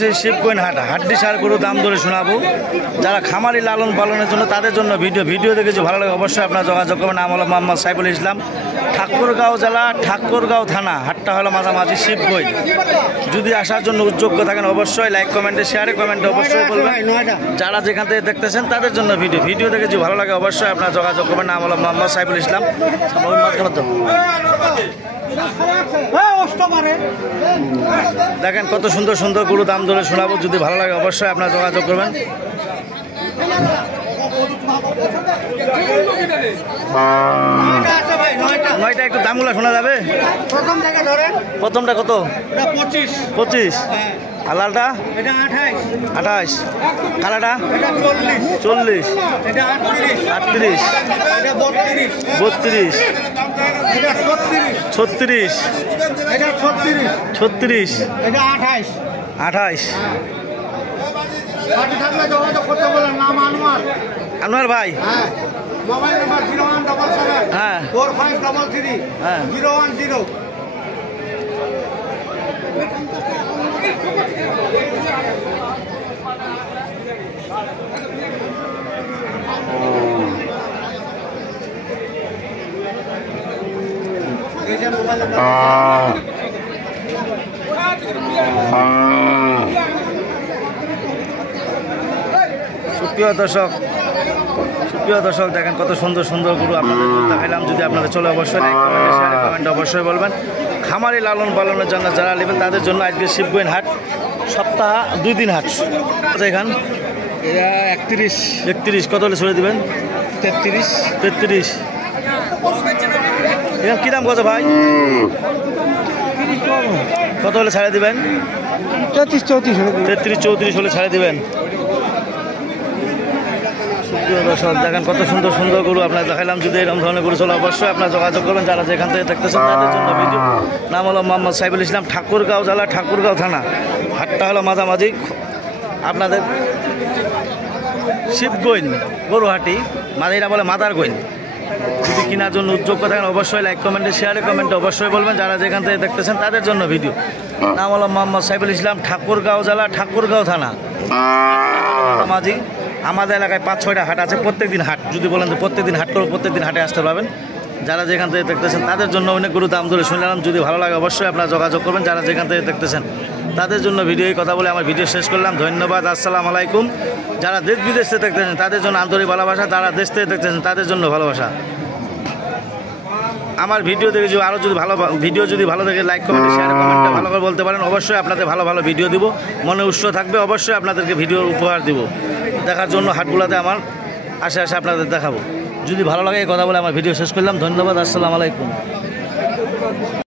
শিবগঞ্জ হাট হাড্ডি সার গরু দাম ধরে শোনাবো। যারা খামারি লালন পালনের জন্য তাদের জন্য ভিডিও দেখে ভালো লাগে অবশ্যই আপনারা যোগাযোগ করবেন। নাম হলো মোহাম্মদ সাইফুল ইসলাম, ঠাকুরগাঁও জেলা ঠাকুরগাঁও থানা, হাটটা হলো মাঝামাঝি শিবগঞ্জ। যদি আসার জন্য উদ্যোগ্য থাকেন অবশ্যই লাইক কমেন্টে শেয়ারে কমেন্টে অবশ্যই বলবেন। যারা যেখান থেকে দেখতেছেন তাদের জন্য ভিডিও দেখে যদি ভালো লাগে অবশ্যই আপনারা যোগাযোগ করবেন। নাম হলো মোহাম্মদ সাইফুল ইসলাম। দেখেন কত সুন্দর সুন্দর গরু দাম ধরে শোনাবো। যদি ভালো লাগে অবশ্যই আপনারা যোগাযোগ করবেন। নয়টা একটু দামগুলো শোনা যাবে। প্রথমটা কত? 25। আর লালটা 28। কালাটা 40। 38। 32। 36। 36। 28। আনোয়ার ভাই, মোবাইল নাম্বার 0177 হ্যাঁ 4533 হ্যাঁ 010। সুপ্রিয় দর্শক দেখেন কত সুন্দর সুন্দর গরু আপনাদের দেখাইলাম। যদি আপনাদের চলে অবশ্যই লাইক কমেন্টে শেয়ারে কমেন্টে অবশ্যই বলবেন। খামারি লালন পালনের জন্য যারা নেবেন তাদের জন্য আজকে শিবগঞ্জ হাট, সপ্তাহ 2 দিন হাট। এখান 31 কত হলে ছড়ে দেবেন? 33। এখানে কী দাম কত ভাই? কত হলে ছাড়ে দেবেন? 33-34 হলে ছাড়ে দেবেন। দর্শক দেখেন কত সুন্দর সুন্দর গরু আপনার দেখাইলাম। যদি এরকম ধরনের গরু চলে অবশ্যই আপনারা যোগাযোগ করবেন। যারা যেখান থেকে দেখতেছেন তাদের জন্য ভিডিও। নাম হলো মোহাম্মদ সাইফুল ইসলাম, ঠাকুরগাঁও জেলা ঠাকুরগাঁও থানা, হাটটা হলো মাঝামাঝি আপনাদের শিবগঞ্জ গরুহাটি, মাঝিরা বলে মাদারগঞ্জ। যদি কেনার জন্য উদ্যোগ থাকেন অবশ্যই লাইক কমেন্টে শেয়ারে কমেন্টে অবশ্যই বলবেন। যারা যেখান থেকে দেখতেছেন তাদের জন্য ভিডিও। নাম হলো মোহাম্মদ সাইফুল ইসলাম, ঠাকুরগাঁও জেলা ঠাকুরগাঁও থানা, মাঝামাঝি। আমাদের এলাকায় 5-6টা হাট আছে, প্রত্যেকদিন হাট। যদি বলেন যে প্রত্যেকদিন হাট করবো, প্রত্যেকদিন হাটে আসতে পারবেন। যারা যেখান থেকে দেখতেছেন তাদের জন্য অনেকগুলো দাম ধরে শুনলাম। যদি ভালো লাগে অবশ্যই আপনারা যোগাযোগ করবেন। যারা যেখান থেকে দেখতেছেন তাদের জন্য এই কথা বলে আমার ভিডিও শেষ করলাম। ধন্যবাদ, আসসালামু আলাইকুম। যারা দেশ বিদেশ থেকে দেখতেছেন তাদের জন্য আন্তরিক ভালোবাসা, যারা দেশ থেকে দেখতেছেন তাদের জন্য ভালোবাসা। আমার ভিডিও দেখে আরও যদি ভালো দেখে লাইক কমেন্টে শেয়ার কমেন্টে ভালো করে বলতে পারেন। অবশ্যই আপনাদের ভালো ভিডিও দিব, মনে উৎসাহ থাকবে। অবশ্যই আপনাদেরকে ভিডিও উপহার দিব দেখার জন্য। হাটগুলোতে আমার আসে আপনাদের দেখাবো। যদি ভালো লাগে এই কথা বলে আমার ভিডিও শেষ করলাম। ধন্যবাদ, আসসালামু আলাইকুম।